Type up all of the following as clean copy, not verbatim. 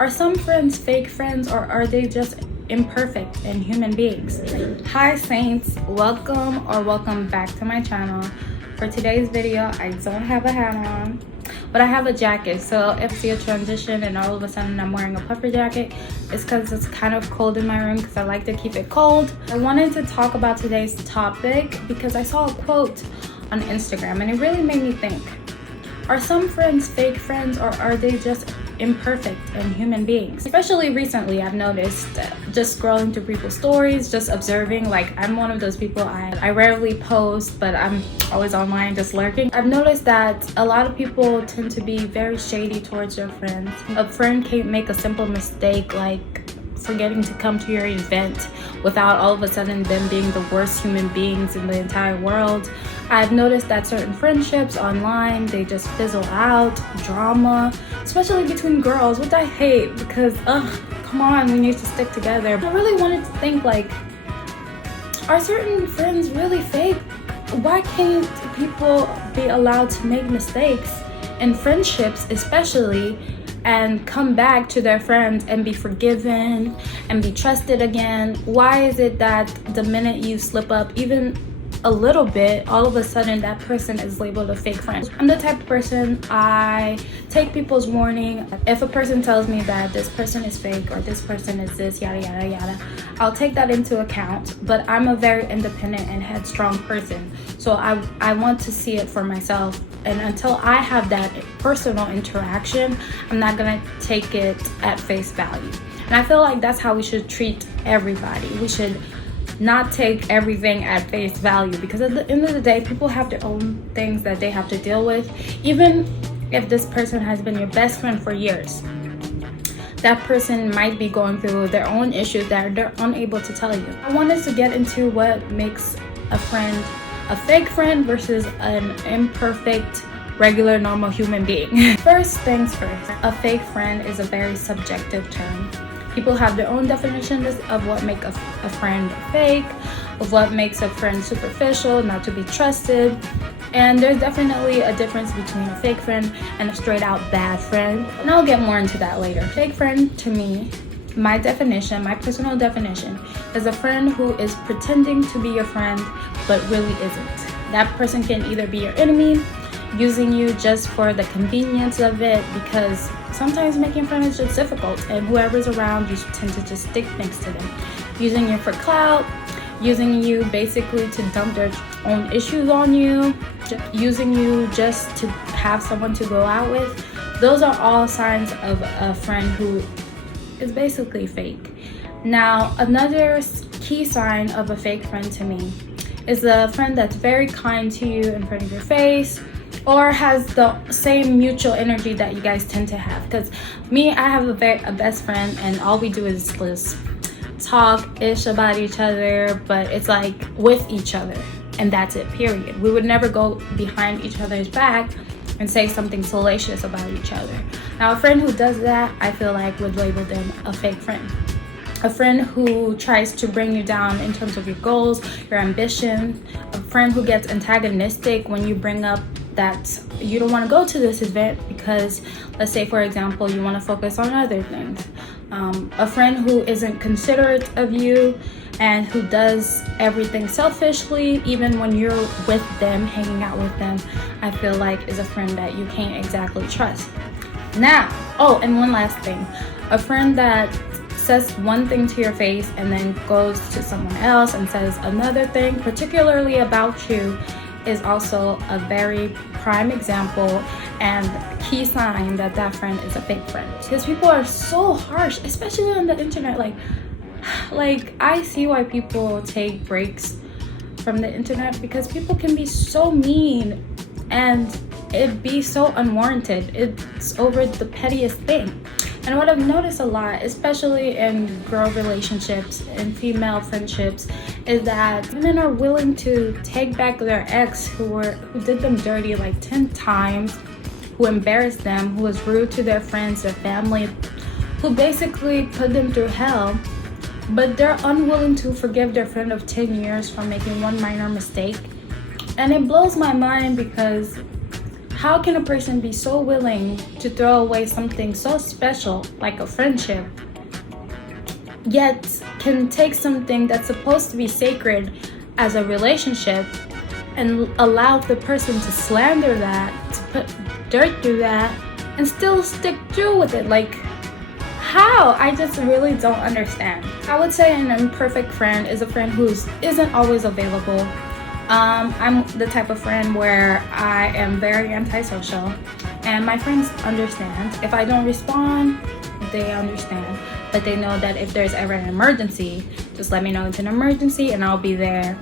Are some friends fake friends, or are they just imperfect and human beings? Hi saints, welcome back to my channel. For today's video, I don't have a hat on, but I have a jacket. So if you see a transition and all of a sudden I'm wearing a puffer jacket, it's because it's kind of cold in my room because I like to keep it cold. I wanted to talk about today's topic because I saw a quote on Instagram and it really made me think. Are some friends fake friends, or are they just imperfect and human beings? Especially recently, I've noticed just scrolling through people's stories, just observing. Like, I'm one of those people, I rarely post, but I'm always online just lurking. I've noticed that a lot of people tend to be very shady towards their friends. A friend can't make a simple mistake like forgetting to come to your event without all of a sudden them being the worst human beings in the entire world. I've noticed that certain friendships online, they just fizzle out, drama, especially between girls, which I hate because, come on, we need to stick together. I really wanted to think, like, are certain friends really fake? Why can't people be allowed to make mistakes in friendships, especially, and come back to their friends and be forgiven and be trusted again? Why is it that the minute you slip up even a little bit, all of a sudden that person is labeled a fake friend? I'm the type of person, I take people's warning. If a person tells me that this person is fake or this person is this, yada yada yada, I'll take that into account. But I'm a very independent and headstrong person, so I want to see it for myself. And until I have that personal interaction, I'm not gonna take it at face value. And I feel like that's how we should treat everybody. We should not take everything at face value, because at the end of the day, people have their own things that they have to deal with. Even if this person has been your best friend for years, that person might be going through their own issues that they're unable to tell you. I wanted to get into what makes a friend a fake friend versus an imperfect, regular, normal human being. First things first, a fake friend is a very subjective term. People have their own definitions of what makes a friend fake, of what makes a friend superficial, not to be trusted. And there's definitely a difference between a fake friend and a straight out bad friend. And I'll get more into that later. Fake friend, to me, my definition, my personal definition, is a friend who is pretending to be your friend but really isn't. That person can either be your enemy, using you just for the convenience of it, because sometimes making friends is just difficult, and whoever's around you tend to just stick next to them. Using you for clout, using you basically to dump their own issues on you, using you just to have someone to go out with. Those are all signs of a friend who is basically fake. Now, another key sign of a fake friend to me is a friend that's very kind to you in front of your face, or has the same mutual energy that you guys tend to have. Because me, I have a best friend, and all we do is just talk-ish about each other, but it's like with each other, and that's it, period. We would never go behind each other's back and say something salacious about each other. Now, a friend who does that, I feel like would label them a fake friend. A friend who tries to bring you down in terms of your goals, your ambition. A friend who gets antagonistic when you bring up that you don't want to go to this event because, let's say for example, you want to focus on other things. A friend who isn't considerate of you and who does everything selfishly, even when you're with them, hanging out with them, I feel like is a friend that you can't exactly trust. Now, and one last thing, a friend that says one thing to your face and then goes to someone else and says another thing, particularly about you, is also a very prime example and key sign that that friend is a fake friend. Because people are so harsh, especially on the internet. Like I see why people take breaks from the internet, because people can be so mean and it be so unwarranted. It's over the pettiest thing. And what I've noticed a lot, especially in girl relationships and female friendships, is that women are willing to take back their ex who did them dirty like 10 times, who embarrassed them, who was rude to their friends, their family, who basically put them through hell, but they're unwilling to forgive their friend of 10 years for making one minor mistake. And it blows my mind, because How can a person be so willing to throw away something so special like a friendship, yet can take something that's supposed to be sacred as a relationship and allow the person to slander that, to put dirt through that, and still stick through with it? Like, how? I just really don't understand. I would say an imperfect friend is a friend who isn't always available. I'm the type of friend where I am very antisocial, and my friends understand. If I don't respond, they understand, but they know that if there's ever an emergency, just let me know it's an emergency and I'll be there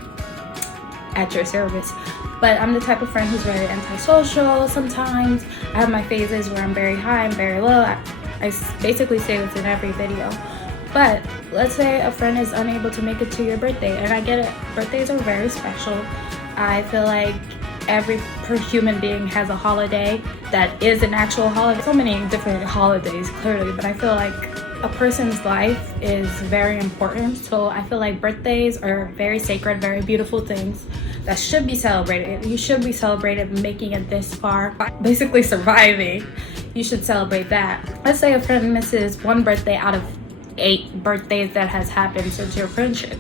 at your service. But I'm the type of friend who's very antisocial. Sometimes I have my phases where I'm very high and very low. I basically say this in every video. But let's say a friend is unable to make it to your birthday, and I get it, birthdays are very special. I feel like every human being has a holiday that is an actual holiday. So many different holidays, clearly, but I feel like a person's life is very important. So I feel like birthdays are very sacred, very beautiful things that should be celebrated. You should be celebrated making it this far, basically surviving. You should celebrate that. Let's say a friend misses one birthday out of 8 birthdays that has happened since your friendship.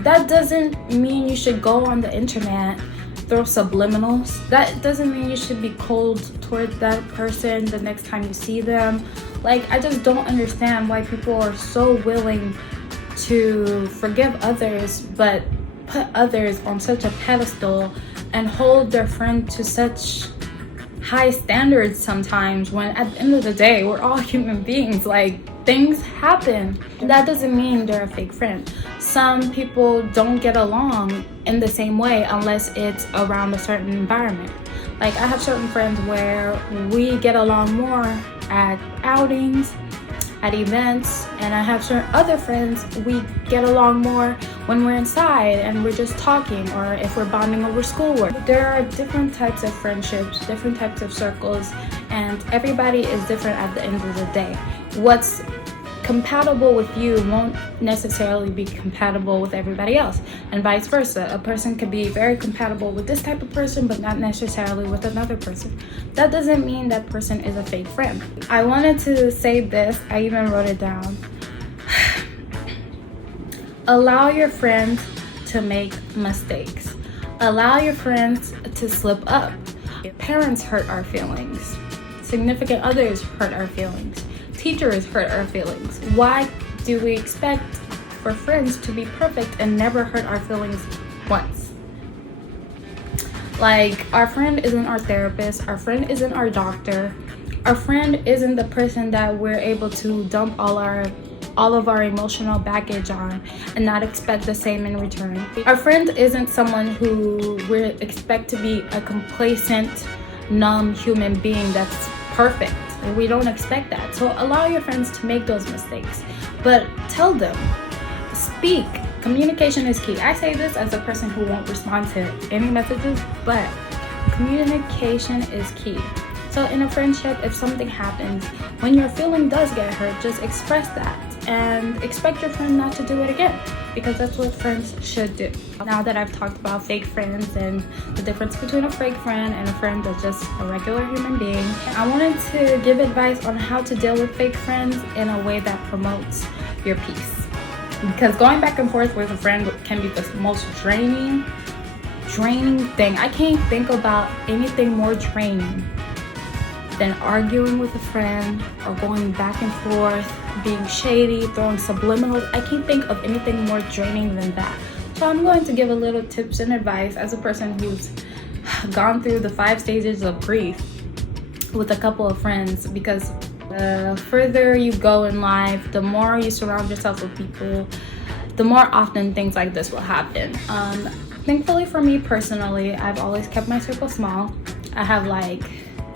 That doesn't mean you should go on the internet, throw subliminals. That doesn't mean you should be cold towards that person the next time you see them. Like, I just don't understand why people are so willing to forgive others but put others on such a pedestal and hold their friend to such high standards sometimes, when at the end of the day we're all human beings. Like, things happen. That doesn't mean they're a fake friend. Some people don't get along in the same way unless it's around a certain environment. Like, I have certain friends where we get along more at outings, at events, and I have certain other friends we get along more when we're inside and we're just talking, or if we're bonding over schoolwork. There are different types of friendships, different types of circles, and everybody is different at the end of the day. What's compatible with you won't necessarily be compatible with everybody else, and vice versa. A person could be very compatible with this type of person but not necessarily with another person. That doesn't mean that person is a fake friend. I wanted to say this, I even wrote it down. Allow your friends to make mistakes. Allow your friends to slip up. Parents hurt our feelings. Significant others hurt our feelings. Teachers hurt our feelings. Why do we expect for friends to be perfect and never hurt our feelings once? Like, our friend isn't our therapist, our friend isn't our doctor, our friend isn't the person that we're able to dump all of our emotional baggage on and not expect the same in return. Our friend isn't someone who we expect to be a complacent, numb human being that's perfect. We don't expect that. So allow your friends to make those mistakes, but tell them. Speak. Communication is key. I say this as a person who won't respond to any messages, but communication is key. So in a friendship, if something happens, when your feeling does get hurt, just express that and expect your friend not to do it again, because that's what friends should do. Now that I've talked about fake friends and the difference between a fake friend and a friend that's just a regular human being, I wanted to give advice on how to deal with fake friends in a way that promotes your peace. Because going back and forth with a friend can be the most draining thing. I can't think about anything more draining than arguing with a friend or going back and forth, being shady, throwing subliminals. I can't think of anything more draining than that. So I'm going to give a little tips and advice as a person who's gone through the 5 stages of grief with a couple of friends, because the further you go in life, the more you surround yourself with people, the more often things like this will happen. Thankfully for me personally, I've always kept my circle small. I have like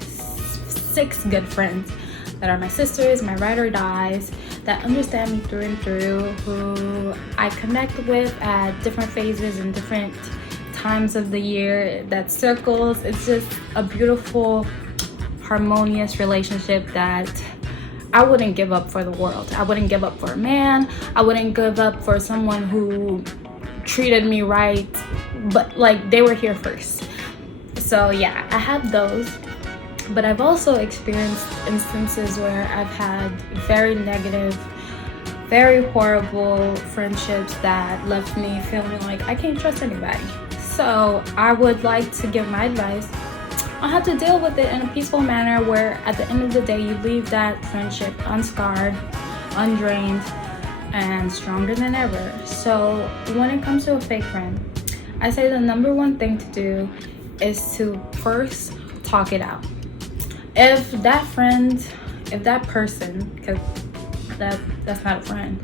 6 good friends that are my sisters, my ride or dies, that understand me through and through, who I connect with at different phases and different times of the year. That circles, it's just a beautiful, harmonious relationship that I wouldn't give up for the world. I wouldn't give up for a man. I wouldn't give up for someone who treated me right, but like they were here first. So yeah, I have those. But I've also experienced instances where I've had very negative, very horrible friendships that left me feeling like I can't trust anybody. So I would like to give my advice on how to deal with it in a peaceful manner, where at the end of the day you leave that friendship unscarred, undrained, and stronger than ever. So when it comes to a fake friend, I say the number one thing to do is to first talk it out. If that person, because that's not a friend.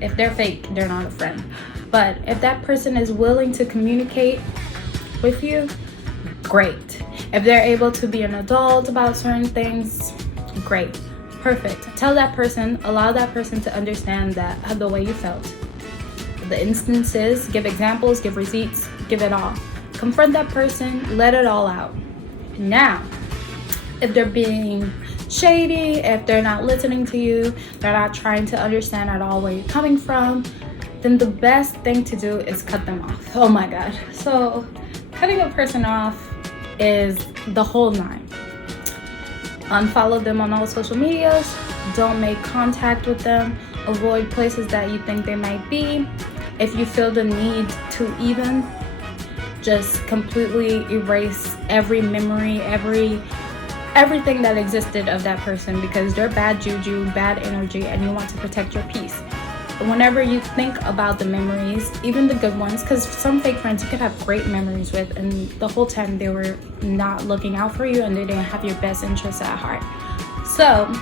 If they're fake, they're not a friend. But if that person is willing to communicate with you, great. If they're able to be an adult about certain things, great. Perfect. Tell that person, allow that person to understand that the way you felt. The instances, give examples, give receipts, give it all. Confront that person, let it all out. Now, if they're being shady, if they're not listening to you, they're not trying to understand at all where you're coming from, then the best thing to do is cut them off. Oh my God. So cutting a person off is the whole nine. Unfollow them on all social medias. Don't make contact with them. Avoid places that you think they might be. If you feel the need to even just completely erase every memory, everything that existed of that person, because they're bad juju, bad energy, and you want to protect your peace. Whenever you think about the memories, even the good ones, because some fake friends you could have great memories with, and the whole time they were not looking out for you and they didn't have your best interests at heart. So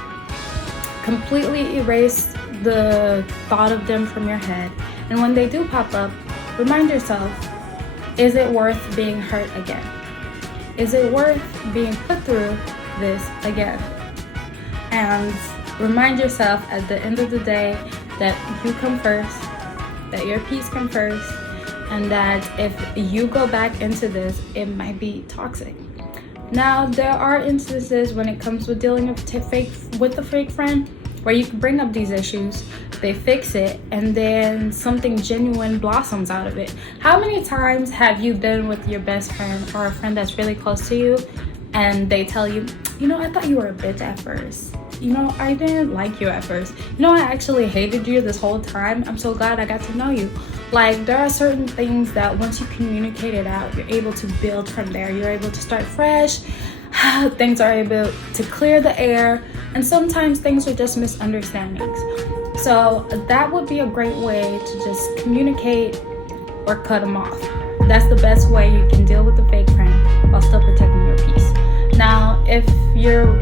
completely erase the thought of them from your head, and when they do pop up, remind yourself, is it worth being hurt again? Is it worth being put through this again? And remind yourself at the end of the day that you come first, that your peace comes first, and that if you go back into this, it might be toxic. Now, there are instances when it comes with dealing with a fake friend where you can bring up these issues, they fix it, and then something genuine blossoms out of it. How many times have you been with your best friend or a friend that's really close to you and they tell you, I thought you were a bitch at first. I didn't like you at first. I actually hated you this whole time. I'm so glad I got to know you. Like, there are certain things that once you communicate it out, you're able to build from there. You're able to start fresh. Things are able to clear the air. And sometimes things are just misunderstandings. So that would be a great way to just communicate or cut them off. That's the best way you can deal with a fake friend while still protecting your peace. Now, if you're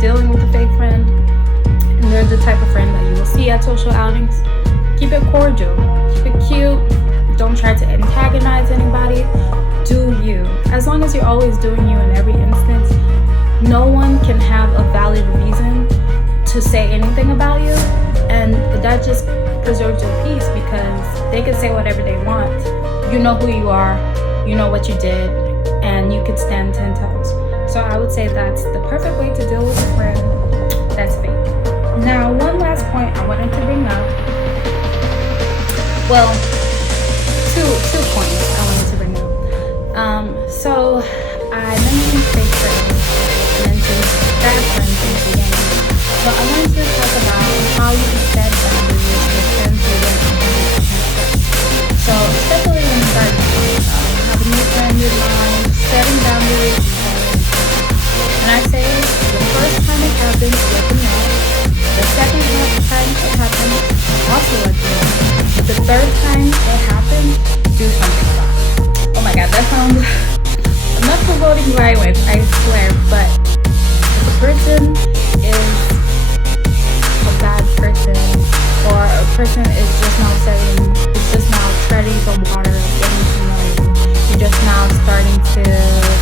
dealing with a fake friend and they're the type of friend that you will see at social outings, keep it cordial, keep it cute. Don't try to antagonize anybody. Do you. As long as you're always doing you in every instance, no one can have a valid reason to say anything about you, and that just preserves your peace, because they can say whatever they want. You know who you are, you know what you did, and you could stand 10 toes. So I would say that's the perfect way to deal with a friend that's fake. Now, one last point I wanted to bring up. Well, two points I wanted to bring up. So I mentioned fake friends, I mentioned bad friends in the beginning. So I wanted to talk about how you can set boundaries with friends you don't trust. So especially when starting have a new friend in mind, setting boundaries is very important. And I say the first time it happens, let them know. The second time it happens, also let them know. The third time it happens, do something about it. Oh my God, that sounds I'm not promoting violence, I swear, but if a person is a bad person, or a person is just now treading the water of getting to know you, you're just now starting to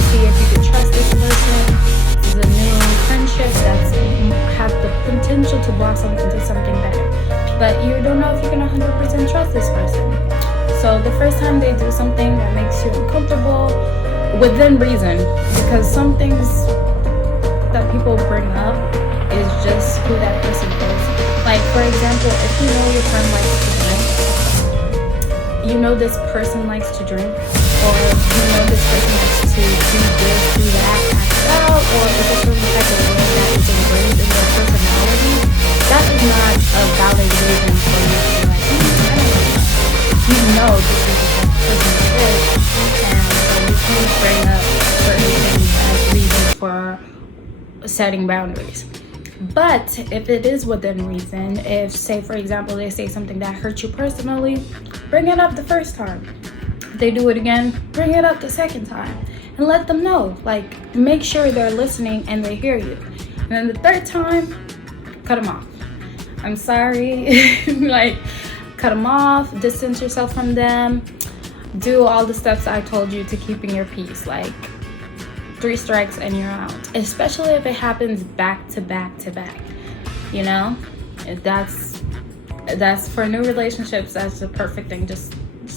see if you can trust this person. This is a new friendship that's have the potential to blossom into something better, but you don't know if you can 100% trust this person. So the first time they do something that makes you uncomfortable, within reason, because some things that people bring up is just who that person is. Like, for example, if your friend likes to drink, this person likes to drink, or you know this person likes to do this, do that, act out, or is a certain type of way that is ingrained in their personality, that is not a valid reason for you to be like, I don't like that. You know this is the type of person it is, and so you can bring up certain things as reasons for setting boundaries. But if it is within reason, if say for example they say something that hurt you personally, bring it up the first time. If they do it again, bring it up the second time and let them know. Like, make sure they're listening and they hear you. And then the third time, cut them off. I'm sorry. Like, cut them off, distance yourself from them, do all the steps I told you to keeping your peace. Like, 3 strikes and you're out, especially if it happens back to back to back. You know, if that's for new relationships, that's the perfect thing. Just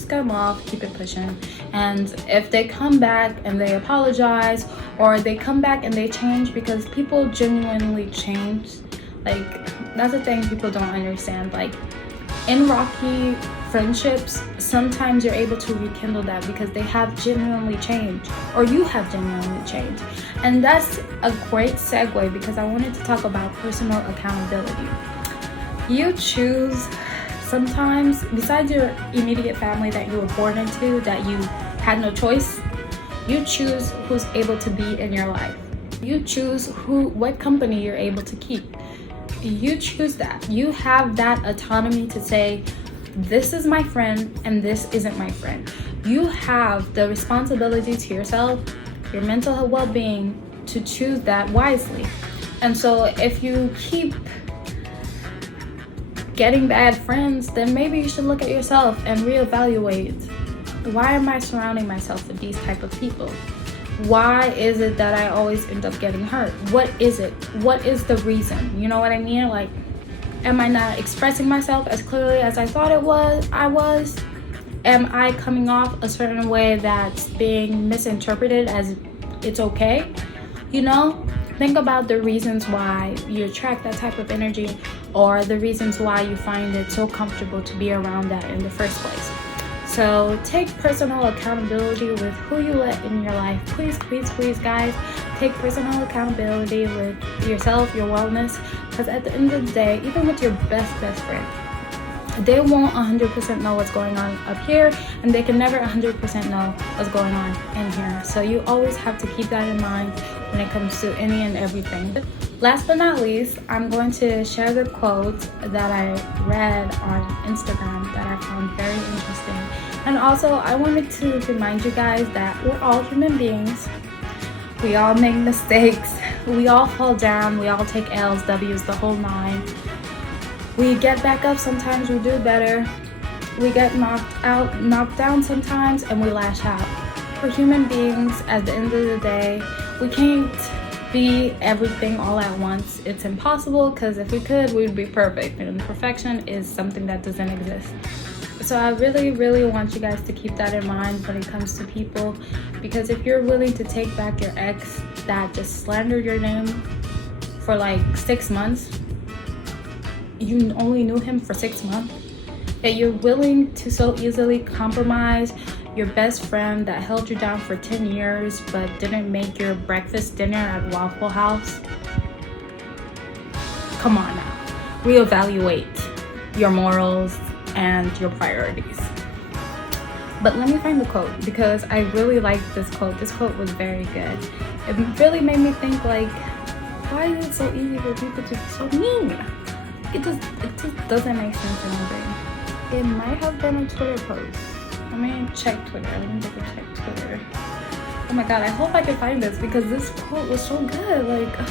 cut them off, keep it pushing. And if they come back and they apologize, or they come back and they change, because people genuinely change. Like, that's the thing people don't understand. Like, in rocky friendships, sometimes you're able to rekindle that because they have genuinely changed, or you have genuinely changed. And that's a great segue, because I wanted to talk about personal accountability. You choose sometimes, besides your immediate family that you were born into, that you had no choice, you choose who's able to be in your life. You choose what company you're able to keep. You choose that. You have that autonomy to say, this is my friend and this isn't my friend. You have the responsibility to yourself, your mental well-being, to choose that wisely. And so if you keep getting bad friends, then maybe you should look at yourself and reevaluate. Why am I surrounding myself with these type of people? Why is it that I always end up getting hurt? What is it? What is the reason? You know what I mean? Like, am I not expressing myself as clearly as I thought I was? Am I coming off a certain way that's being misinterpreted as it's okay? You know, think about the reasons why you attract that type of energy, or the reasons why you find it so comfortable to be around that in the first place. So take personal accountability with who you let in your life. Please, please, please, guys, take personal accountability with yourself, your wellness, because at the end of the day, even with your best friend, they won't 100% know what's going on up here, and they can never 100% know what's going on in here. So you always have to keep that in mind when it comes to any and everything. Last but not least, I'm going to share the quote that I read on Instagram that I found very interesting. And also, I wanted to remind you guys that we're all human beings. We all make mistakes. We all fall down. We all take L's, W's, the whole 9. We get back up sometimes, we do better. We get knocked down sometimes, and we lash out. We're human beings. At the end of the day, we can't be everything all at once. It's impossible, because if we could, we'd be perfect. And perfection is something that doesn't exist. So I really, really want you guys to keep that in mind when it comes to people, because if you're willing to take back your ex that just slandered your name for like 6 months, you only knew him for 6 months, that you're willing to so easily compromise your best friend that held you down for 10 years but didn't make your breakfast dinner at Waffle House. Come on now, reevaluate your morals and your priorities. But let me find the quote, because I really like this quote. This quote was very good. It really made me think, like, why is it so easy for people to be so mean? It just doesn't make sense in my brain. It might have been a Twitter post. Let me check Twitter. Let me double check Twitter. Oh my god, I hope I can find this, because this quote was so good. Like,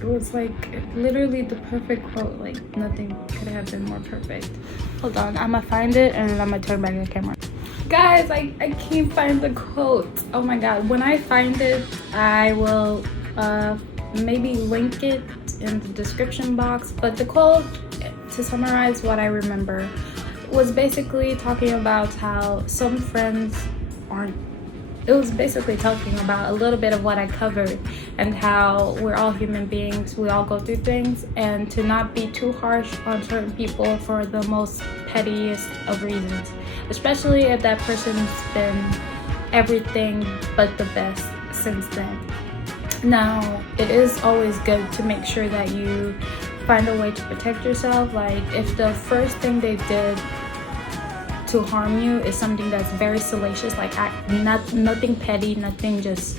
it was like literally the perfect quote. Like, nothing could have been more perfect. Hold on, I'm gonna find it and then I'm gonna turn back the camera. Guys, I can't find the quote. Oh my god, when I find it, I will maybe link it in the description box. But the quote, to summarize what I remember, was basically talking about how some friends aren't. It was basically talking about a little bit of what I covered, and how we're all human beings, we all go through things, and to not be too harsh on certain people for the most pettiest of reasons. especially if that person's been everything but the best since then. Now, it is always good to make sure that you find a way to protect yourself. Like, if the first thing they did to harm you is something that's very salacious, like nothing petty, nothing just,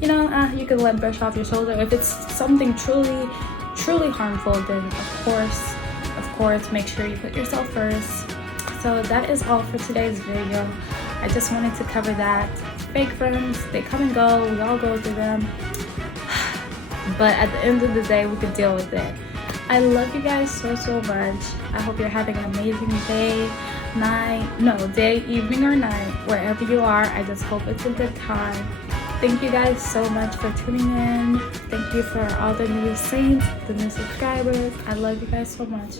you know, you can let brush off your shoulder. If it's something truly harmful, then of course make sure you put yourself first. So that is all for today's video. I just wanted to cover that. Fake friends, they come and go, we all go through them, but at the end of the day, we could deal with it. I love you guys so much. I hope you're having an amazing day, evening or night, wherever you are. I just hope it's a good time. Thank you guys so much for tuning in. Thank you for all the new saints, the new subscribers. I love you guys so much.